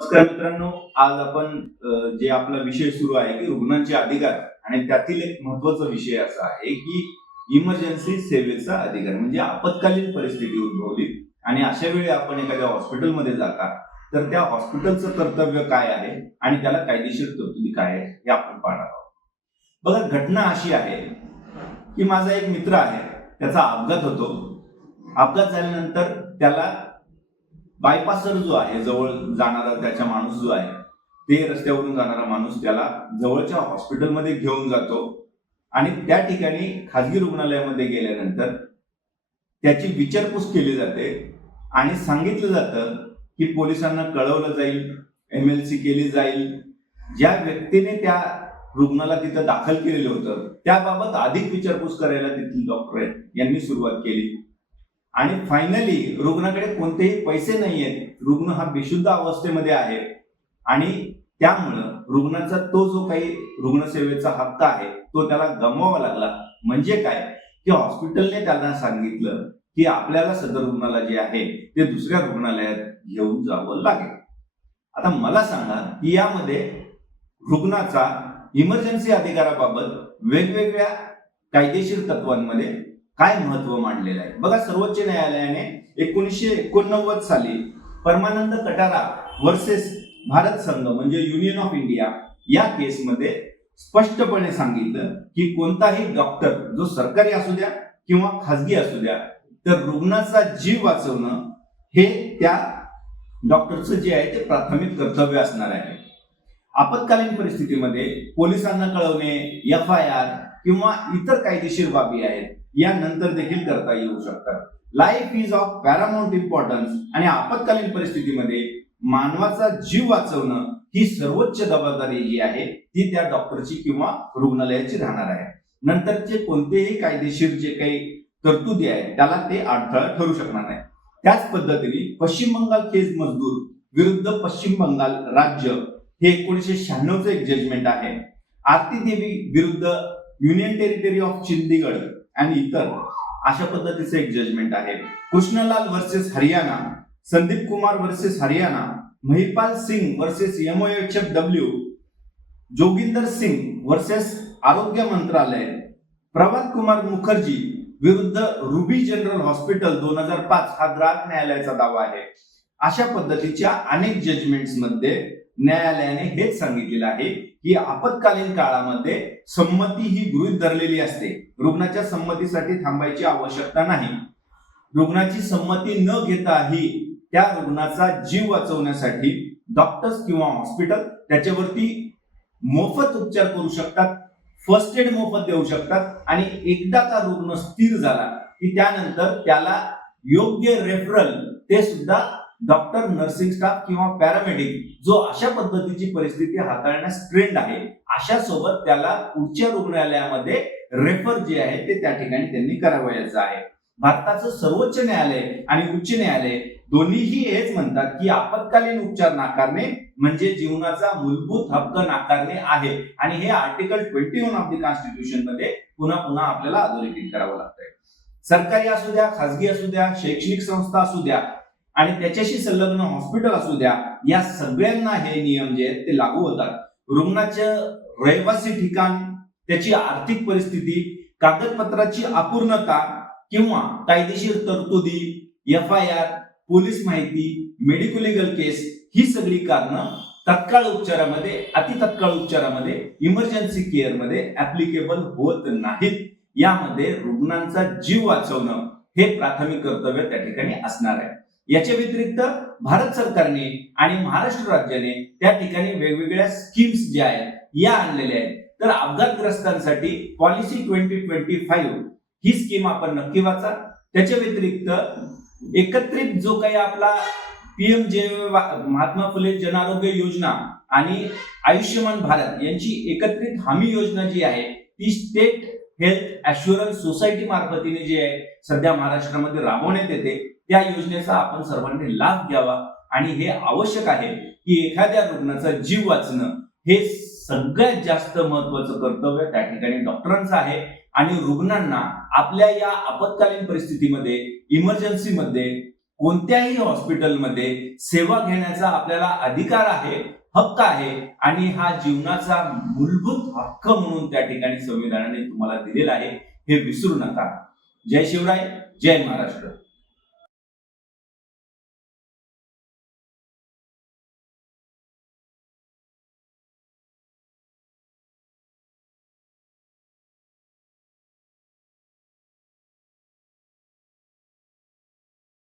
नमस्कार मित्रांनो आज आपण जे आपला विषय सुरू आहे की रुग्णांचे अधिकार आणि त्यातील एक महत्त्वाचा विषय असा आहे की इमर्जन्सी सेवेचा अधिकार म्हणजे आपत्कालीन परिस्थिती उद्भवली. आणि अशा वेळी आपण एखाद्या हॉस्पिटलमध्ये जाता तर त्या हॉस्पिटलचं कर्तव्य काय आहे आणि त्याला कायदेशीर तरतुदी काय आहे हे आपण पाहणार आहोत. बघा घटना अशी आहे की माझा एक मित्र आहे त्याचा अपघात होतो. अपघात झाल्यानंतर त्याला बायपासर जो आहे जवळ जाणारा त्याचा माणूस जो आहे ते रस्त्यावरून जाणारा माणूस त्याला जवळच्या हॉस्पिटलमध्ये घेऊन जातो. आणि त्या ठिकाणी खाजगी रुग्णालयामध्ये गेल्यानंतर त्याची विचारपूस केली जाते आणि सांगितलं जातं की पोलिसांना कळवलं जाईल एम एल सी केली जाईल. ज्या व्यक्तीने त्या रुग्णाला तिथं दाखल केलेलं होतं त्याबाबत अधिक विचारपूस करायला तिथील डॉक्टर यांनी सुरुवात केली. आणि फायनली रुग्णाकडे कोणतेही पैसे नाही आहेत रुग्ण हा बेशुद्ध अवस्थेमध्ये आहे. आणि त्यामुळं रुग्णाचा तो जो काही रुग्णसेवेचा हक्क आहे तो त्याला गमवावा लागला. म्हणजे काय? की हॉस्पिटलने त्यांना सांगितलं की आपल्याला सदर रुग्णाला जे आहे ते दुसऱ्या रुग्णालयात घेऊन जावं लागेल. आता मला सांगा की यामध्ये रुग्णाचा इमर्जन्सी अधिकाराबाबत वेगवेगळ्या कायदेशीर तत्वांमध्ये काय महत्त्व मांडलेलं आहे? बघा सर्वोच्च न्यायालयाने एकोणीसशे एकोणनव्वद साली परमानंद कटारा वर्सेस भारत संघ म्हणजे युनियन ऑफ इंडिया या केसमध्ये स्पष्टपणे सांगितलं की कोणताही डॉक्टर जो सरकारी असू द्या किंवा खाजगी असू द्या तर रुग्णाचा जीव वाचवणं हे त्या डॉक्टरचं जे आहे ते प्राथमिक कर्तव्य असणार आहे. आपत्कालीन परिस्थितीमध्ये पोलिसांना कळवणे एफ आय आर किंवा इतर कायदेशीर बाबी आहेत या नंतर देखील करता येऊ शकतात. Life is of paramount importance आणि आपत्कालीन परिस्थितीमध्ये मानवाचा जीव वाचवणं ही सर्वोच्च जबाबदारी जी आहे ती त्या डॉक्टरची किंवा रुग्णालयाची राहणार आहे. नंतरचे कोणतेही कायदेशीर जे काही तरतुदी आहे त्याला ते अडथळा ठरू शकणार नाही. त्याच पद्धतीने पश्चिम बंगाल केज मजदूर विरुद्ध पश्चिम बंगाल राज्य हे एकोणीसशे शहाण्णवचं एक जजमेंट आहे. आरती देवी विरुद्ध युनियन टेरिटरी ऑफ चिंदीगड आणि इतर अशा पद्धतीचं एक जजमेंट आहे. Krishnalal versus Haryana Sandeep Kumar versus Haryana Mahipal Singh versus MOH W Joginder Singh versus आरोग्य मंत्रालय प्रभात कुमार मुखर्जी विरुद्ध रुबी जनरल हॉस्पिटल दोन हजार पाच हा ग्राहक न्यायालयाचा दावा आहे. अशा पद्धतीच्या अनेक जजमेंट्समध्ये न्यायालयाने हेच सांगितलेलं आहे. की आपत्कालीन काळामध्ये संमती ही गृहीत धरलेली असते. रुग्णाच्या संमतीसाठी थांबायची आवश्यकता नाही. रुग्णाची संमती न घेताही त्या रुग्णाचा जीव वाचवण्यासाठी डॉक्टर्स किंवा हॉस्पिटल त्याच्यावरती मोफत उपचार करू शकतात फर्स्ट एड मोफत देऊ शकतात आणि एकदा का रुग्ण स्थिर झाला की त्यानंतर त्याला योग्य रेफरल ते सुद्धा डॉक्टर नर्सिंग स्टाफ किंवा पॅरामेडिक जो अशा पद्धतीची परिस्थिती हाताळण्यास ट्रेंड आहे अशा सोबत त्याला पुढच्या रुग्णालयामध्ये रेफर जे आहे ते त्या ठिकाणी त्यांनी करावयाचं आहे. भारताचं सर्वोच्च न्यायालय आणि उच्च न्यायालय दोन्हीही हेच म्हणतात की आपत्कालीन उपचार नाकारणे म्हणजे जीवनाचा मूलभूत हक्क नाकारणे आहे. आणि हे article twenty one of the कॉन्स्टिट्यूशनमध्ये पुन्हा पुन्हा आपल्याला अधोरेखित करावं लागतंय. सरकारी असू द्या खासगी असू द्या शैक्षणिक संस्था असू द्या आणि त्याच्याशी संलग्न हॉस्पिटल असू द्या या सगळ्यांना हे नियम जे आहेत ते लागू होतात. रुग्णाचं रहिवासी ठिकाण त्याची आर्थिक परिस्थिती कागदपत्राची अपूर्णता किंवा कायदेशीर तरतुदी एफ आय आर पोलीस माहिती मेडिको लिगल केस ही सगळी कारणं तत्काळ उपचारामध्ये अति तत्काळ उपचारामध्ये इमर्जन्सी केअरमध्ये ऍप्लिकेबल होत नाहीत. यामध्ये रुग्णांचा जीव वाचवणं हे प्राथमिक कर्तव्य त्या ठिकाणी असणार आहे. याच्या व्यतिरिक्त भारत सरकारने आणि महाराष्ट्र राज्याने त्या ठिकाणी वेगवेगळ्या स्कीम्स ज्या आहेत या आणलेल्या आहेत. तर अपघातग्रस्तांसाठी पॉलिसी ट्वेंटी ट्वेंटी फाईव्ह ही स्कीम आपण नक्की वाचा. त्याच्या व्यतिरिक्त एकत्रित जो काही आपला पीएम जे महात्मा फुले जन आरोग्य योजना आणि आयुष्यमान भारत यांची एकत्रित हमी योजना जी आहे ती स्टेट हेल्थ अश्युरन्स सोसायटी मार्फतीने जी आहे सध्या महाराष्ट्रामध्ये राबवण्यात येते. त्या योजनेचा आपण सर्वांनी लाभ घ्यावा. आणि हे आवश्यक आहे की एखाद्या रुग्णाचा जीव वाचणं हे सगळ्यात जास्त महत्वाचं कर्तव्य. त्या ठिकाणी डॉक्टरांचं आहे. आणि रुग्णांना आपल्या या आपत्कालीन परिस्थितीमध्ये इमर्जन्सीमध्ये कोणत्याही हॉस्पिटलमध्ये सेवा घेण्याचा आपल्याला अधिकार आहे हक्क आहे. आणि हा जीवनाचा मूलभूत हक्क म्हणून त्या ठिकाणी संविधानाने तुम्हाला दिलेला आहे हे विसरू नका. जय शिवराय जय महाराष्ट्र.